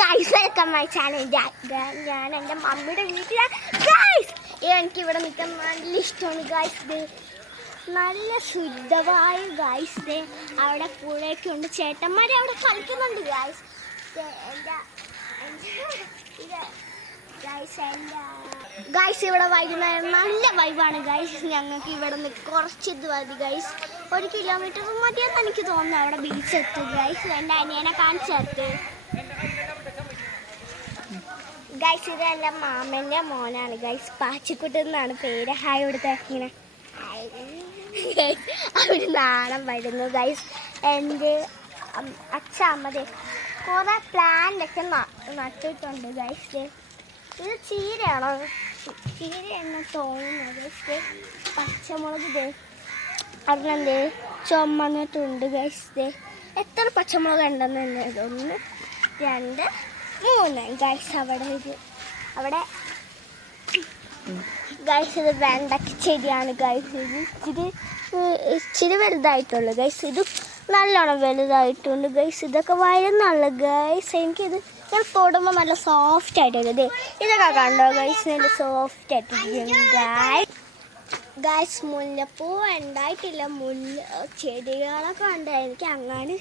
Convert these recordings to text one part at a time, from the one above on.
Guys, welcome my channel. ഞാൻ എൻ്റെ മമ്മിയുടെ വീട്ടിലാണ് ഗൈസ്. എനിക്കിവിടെ നിൽക്കാൻ നല്ല ഇഷ്ടമാണ് ഗൈസ്. നല്ല ശുദ്ധമായ ഗൈസ്. അവിടെ പുഴയൊക്കെ ഉണ്ട്, ചേട്ടന്മാരെ അവിടെ കളിക്കുന്നുണ്ട് ഗൈസ്. ഗൈസ് ഇവിടെ വൈകുന്നേരം നല്ല വൈബാണ് ഗൈസ്. ഞങ്ങൾക്ക് ഇവിടെ നിന്ന് കുറച്ച് ഇത് മതി ഗൈസ്. 1 കിലോമീറ്റർ മതിയെന്ന് എനിക്ക് തോന്നുന്നു അവിടെ ബീച്ച് എത്തും ഗൈസ്. എൻ്റെ അനിയനെ കാണിച്ചെത്ത് ഗൈസ്. ഇത് എൻ്റെ മാമൻ്റെ മോനാണ് ഗൈസ്. പാച്ചിക്കുട്ടി എന്നാണ് പേര്. ഹായ് ഇവിടുത്തെ ഇങ്ങനെ അവിടെ നാണം വരുന്നു ഗൈസ്. എൻ്റെ അച്ഛമ്മതെ കുറേ പ്ലാന്റൊക്കെ നട്ടിട്ടുണ്ട് ഗൈസ്. ഇത് ചീരയാണോ? ചീരയെന്ന് തോന്നുന്നത് ഗൈസ്. പച്ചമുളക് അതിനെന്ത് ചുമന്നിട്ടുണ്ട് ഗൈസ്. എത്ര പച്ചമുളക് ഉണ്ടെന്ന് തന്നെ 1 2 3 ഗൈസ്. അവിടെ ഗൈസ് ഇത് വെണ്ടയ്ക്ക ചെടിയാണ് ഗൈസ്. ഇത് ഇച്ചിരി വലുതായിട്ടുള്ളൂ ഗൈസ്. ഇത് നല്ലോണം വലുതായിട്ടുണ്ട് ഗൈസ്. ഇതൊക്കെ വരുന്നുള്ള ഗൈസ്. എനിക്കിത് ഞാൻ തൊടുമ്പോൾ നല്ല സോഫ്റ്റ് ആയിട്ടുണ്ട്. ഇതൊക്കെ കണ്ടോ ഗൈസ്? നല്ല സോഫ്റ്റ് ആയിട്ടിരിക്കും ഗൈസ്. മുല്ലപ്പൂ ഉണ്ടായിട്ടില്ല. ചെടികളൊക്കെ ഉണ്ട്. എനിക്ക് അങ്ങനെ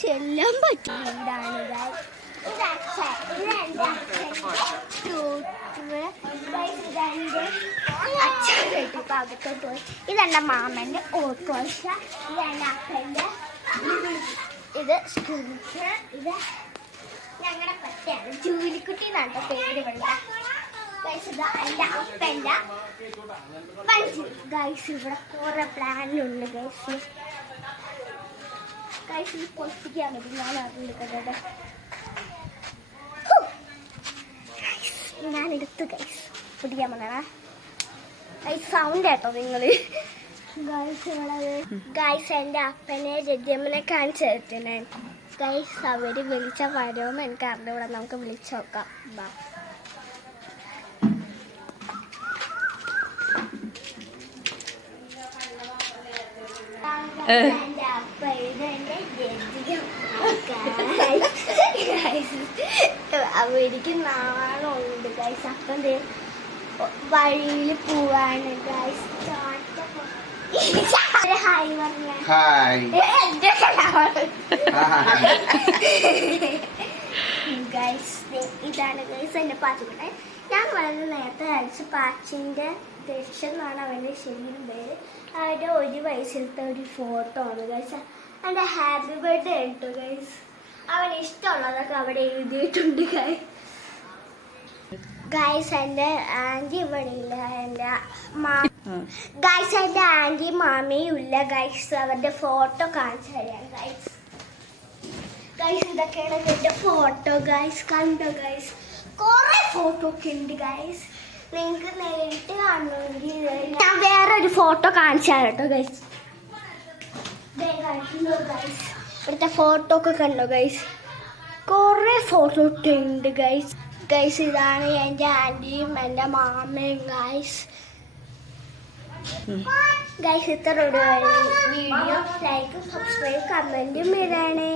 ചെല്ലാൻ പറ്റുന്നതാണ് ഗൈസ്. ഇതെൻ്റെ മാമൻ്റെ ഓട്ടോറിക്ഷ. ഇതെൻ്റെ അപ്പൻ്റെ. ഇത് സ്കൂട്ടർ. ഇത് ഞങ്ങളുടെ പറ്റയാണ് ജൂലിക്കുട്ടി എന്നാണ് പേര് ഇവിടെ ഗൈസ്. ഇത് എൻ്റെ അപ്പൻ്റെ വണ്ടി ഗൈസ്. ഇവിടെ കുറേ പ്ലാനുണ്ട് ഗൈസ്. ഗൈസ് ഇത് പൊട്ടിക്കാൻ പറ്റും. ഞാൻ അറിഞ്ഞിരിക്കുന്നത് ഞാനെടുത്ത് ഗൈസ് പൊട്ടിക്കാൻ പറഞ്ഞാ ഗൈസ്. സൗണ്ട് കേട്ടോ നിങ്ങൾ ഗൈസ്. ഇവിടെ ഗൈസ് എൻ്റെ അപ്പനെ ജഡ്ജിയമ്മനെ കാണിച്ചു തരുത്തേ ഗൈസ്. അവർ വിളിച്ച വരുമെന്ന് എനിക്ക് അറിഞ്ഞൂടെ. നമുക്ക് വിളിച്ചു നോക്കാം. ബാ എൻ്റെ അപ്പ ഇത് എൻ്റെ ജഡ്ജിയും അവർക്ക് നാണമുണ്ട് ഗൈസ്. അപ്പം വഴിയിൽ പോവാണ് ഗൈസ്. ഹായ് പറഞ്ഞ ഗൈസ്. ഇതാണ് ഗൈസ് എൻ്റെ പാച്ചിക്കുട്ടെ. ഞാൻ വളരെ നേരത്തെ കഴിച്ച് പാച്ചിൻ്റെ ദർശൻ എന്നാണ് അവൻ്റെ ശരിക്കും പേര്. അവരുടെ 1 വയസ്സിലത്തെ ഒരു ഫോട്ടോ ആണ് ഗൈസ്. എൻ്റെ ഹാപ്പി ബർത്ത്ഡേ കേട്ടോ ഗൈസ്. അവന് ഇഷ്ടമുള്ളതൊക്കെ അവിടെ എഴുതിയിട്ടുണ്ട് ഗൈസ്. ഗൈസ് എൻ്റെ ആൻറ്റി ഇവിടെ ഇല്ല. എൻ്റെ ഗൈസ് എൻ്റെ ആൻറ്റി മാമിയും ഇല്ല ഗൈസ്. അവരുടെ ഫോട്ടോ കാണിച്ചു തരാം ഗൈസ്. ഗൈസ് ഇതൊക്കെയാണ് എൻ്റെ ഫോട്ടോ ഗൈസ്. കണ്ടോ ഗൈസ്? കുറേ ഫോട്ടോ ഒക്കെ ഉണ്ട് ഗൈസ്. നിങ്ങൾക്ക് നേരിട്ട് കാണണമെങ്കിൽ ഞാൻ വേറൊരു ഫോട്ടോ കാണിച്ചു തരാം കേട്ടോ ഗൈസ്. ഗൈസ് ഇവിടുത്തെ ഫോട്ടോ ഒക്കെ കണ്ടോ ഗൈസ്? കുറേ ഫോട്ടോ ഒക്കെ ഉണ്ട് ഗൈസ്. ഗൈസ് ഇതാണ് എൻ്റെ ആൻറ്റിയും എൻ്റെ മാമയും ഗൈസ്. ഗൈസ് ഇത്ര വീഡിയോ ലൈക്കും സബ്സ്ക്രൈബ് കമൻറ്റും ഇടാണ്.